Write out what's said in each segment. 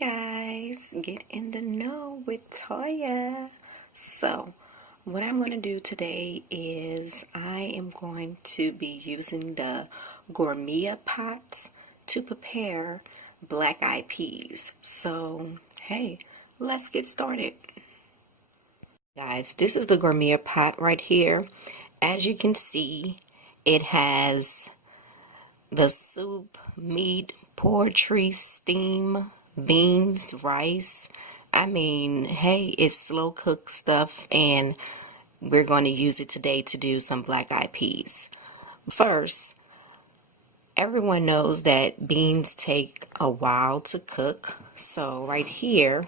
guys, get in the know with Toya. So, what I'm going to do today is I am going to be using the Gourmia pot to prepare black eyed peas. So, hey, let's get started. Guys, this is the Gourmia pot right here. As you can see, it has the soup, meat, poultry, steam, beans, rice. I mean, hey, it's slow cooked stuff, and we're going to use it today to do some black eyed peas. First, everyone knows that beans take a while to cook. So right here,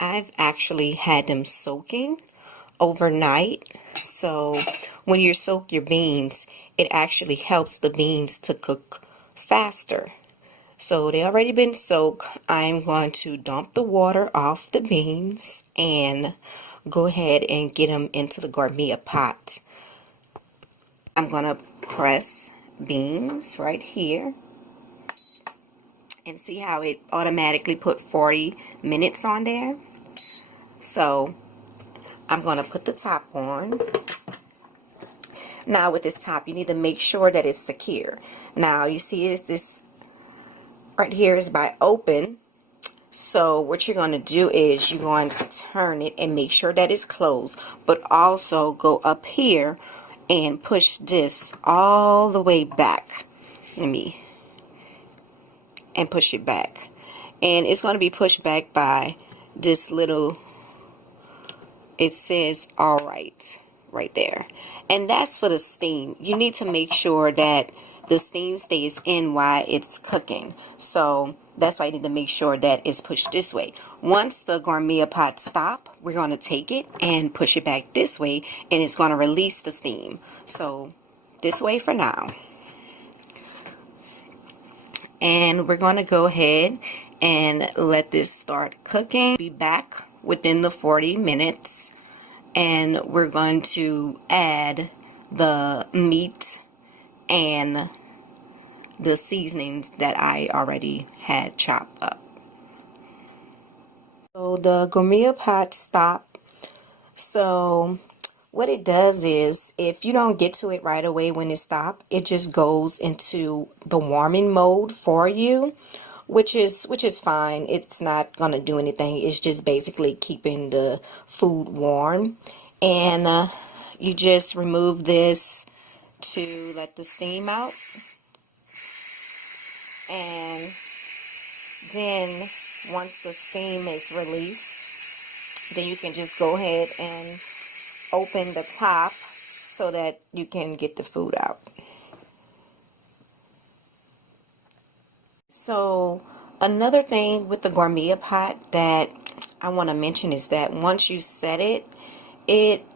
I've actually had them soaking overnight. So when you soak your beans, it actually helps the beans to cook faster. So they already been soaked. I'm going to dump the water off the beans and go ahead and get them into the Gourmia pot. I'm going to press beans right here and see how it automatically put 40 minutes on there. So I'm going to put the top on. Now with this top, you need to make sure that it's secure. Now you see it's this right here is by open. So what you're going to do is you're going to turn it and make sure that it's closed, but also go up here and push this all the way back. And push it back. And it's going to be pushed back by this little, it says alright right there. And that's for the steam. You need to make sure that the steam stays in while it's cooking. So that's why you need to make sure that it's pushed this way. Once the Gourmia pot stop, we're going to take it and push it back this way, and it's going to release the steam. So this way for now. And we're going to go ahead and let this start cooking. Be back within the 40 minutes. And we're going to add the meat and the seasonings that I already had chopped up. So the Gourmia pot stopped. So what it does is, if you don't get to it right away when it stops, it just goes into the warming mode for you, which is fine. It's not gonna do anything. It's just basically keeping the food warm. And you just remove this to let the steam out, and then once the steam is released, then you can just go ahead and open the top so that you can get the food out. So another thing with the Gourmia pot that I want to mention is that once you set it, it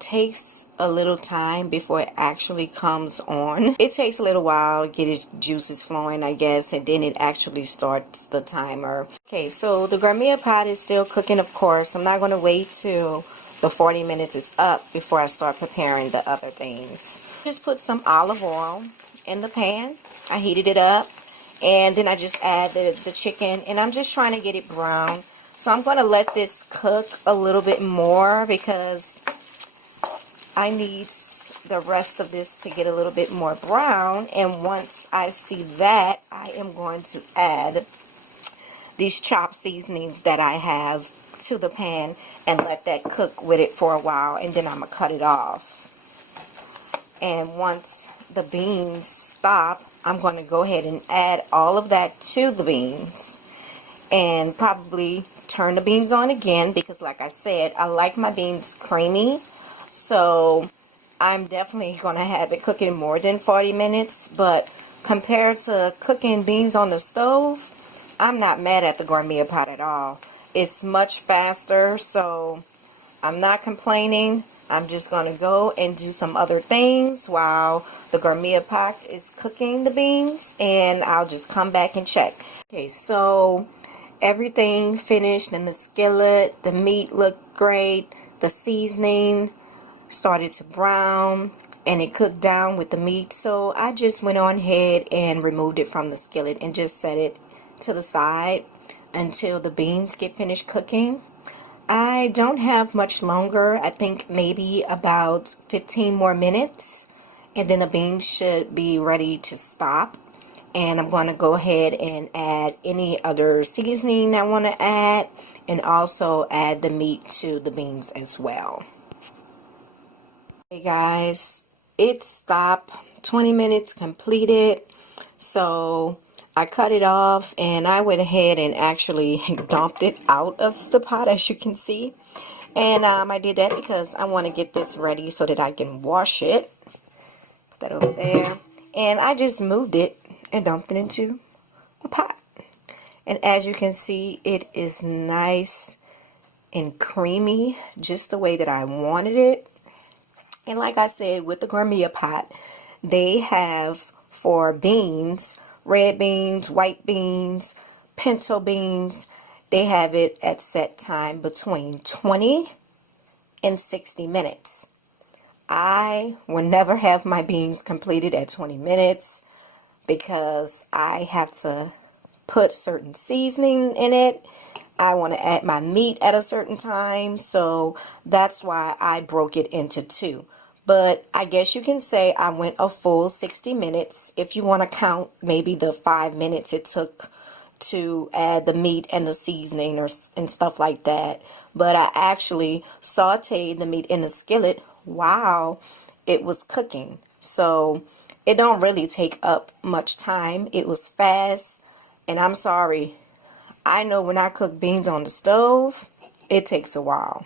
takes a little time before it actually comes on. It takes a little while to get its juices flowing, I guess, and then it actually starts the timer. Okay, so the Gourmia pot is still cooking, of course. I'm not going to wait till the 40 minutes is up before I start preparing the other things. Just put some olive oil in the pan. I heated it up, and then I just add the chicken, and I'm just trying to get it brown. So I'm going to let this cook a little bit more because I need the rest of this to get a little bit more brown. And once I see that, I am going to add these chopped seasonings that I have to the pan and let that cook with it for a while, and then I'm going to cut it off. And once the beans stop, I'm going to go ahead and add all of that to the beans, and probably turn the beans on again, because like I said, I like my beans creamy. So I'm definitely going to have it cooking more than 40 minutes. But compared to cooking beans on the stove, I'm not mad at the Gourmia pot at all. It's much faster, so I'm not complaining. I'm just going to go and do some other things while the Gourmia pot is cooking the beans, and I'll just come back and check. Okay, so everything finished in the skillet. The meat looked great. The seasoning started to brown, and it cooked down with the meat. So I just went on ahead and removed it from the skillet and just set it to the side. until the beans get finished cooking. I don't have much longer. I think maybe about 15 more minutes, and then the beans should be ready to stop. And I'm going to go ahead and add any other seasoning I want to add, and also add the meat to the beans as well. Hey guys, it stopped. 20 minutes completed. So I cut it off, and I went ahead and actually dumped it out of the pot, as you can see. And I did that because I want to get this ready so that I can wash it. Put that over there. And I just moved it and dumped it into a pot. And as you can see, it is nice and creamy, just the way that I wanted it. And like I said, with the Gourmia pot, they have for beans, red beans, white beans, pinto beans, they have it at set time between 20 and 60 minutes. I will never have my beans completed at 20 minutes because I have to put certain seasoning in it. I want to add my meat at a certain time, so that's why I broke it into two. But I guess you can say I went a full 60 minutes if you want to count maybe the 5 minutes it took to add the meat and the seasoning and stuff like that. But I actually sauteed the meat in the skillet while it was cooking. So it don't really take up much time. It was fast, and I'm sorry, I know when I cook beans on the stove, it takes a while.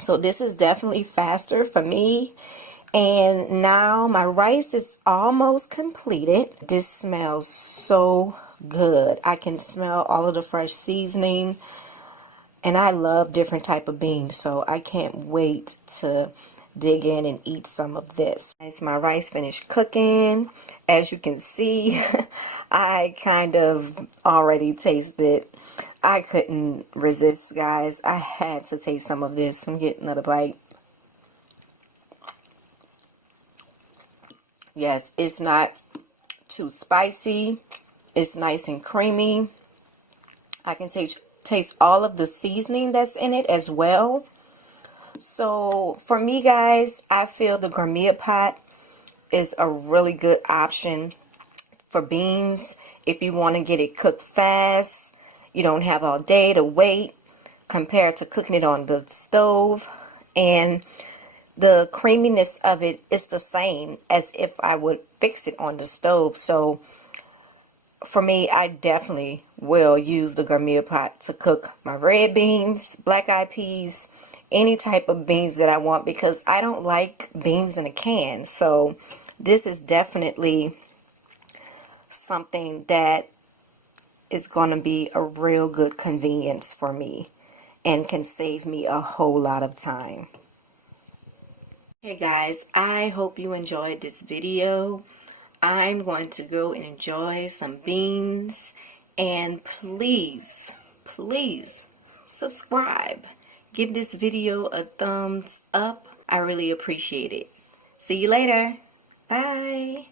So this is definitely faster for me. And now my rice is almost completed. This smells so good. I can smell all of the fresh seasoning. And I love different type of beans, so I can't wait to dig in and eat some of this. As my rice finished cooking, as you can see, I kind of already tasted. I couldn't resist, guys. I had to taste some of this. I'm getting another bite. Yes, it's not too spicy. It's nice and creamy. I can taste all of the seasoning that's in it as well. So for me, guys, I feel the Gourmia pot is a really good option for beans. If you want to get it cooked fast, you don't have all day to wait compared to cooking it on the stove. And the creaminess of it is the same as if I would fix it on the stove. So for me, I definitely will use the Gourmia pot to cook my red beans, black eyed peas, any type of beans that I want, because I don't like beans in a can. So this is definitely something that is going to be a real good convenience for me and can save me a whole lot of time. Hey guys, I hope you enjoyed this video. I'm going to go and enjoy some beans, and please subscribe. Give this video a thumbs up. I really appreciate it. See you later. Bye.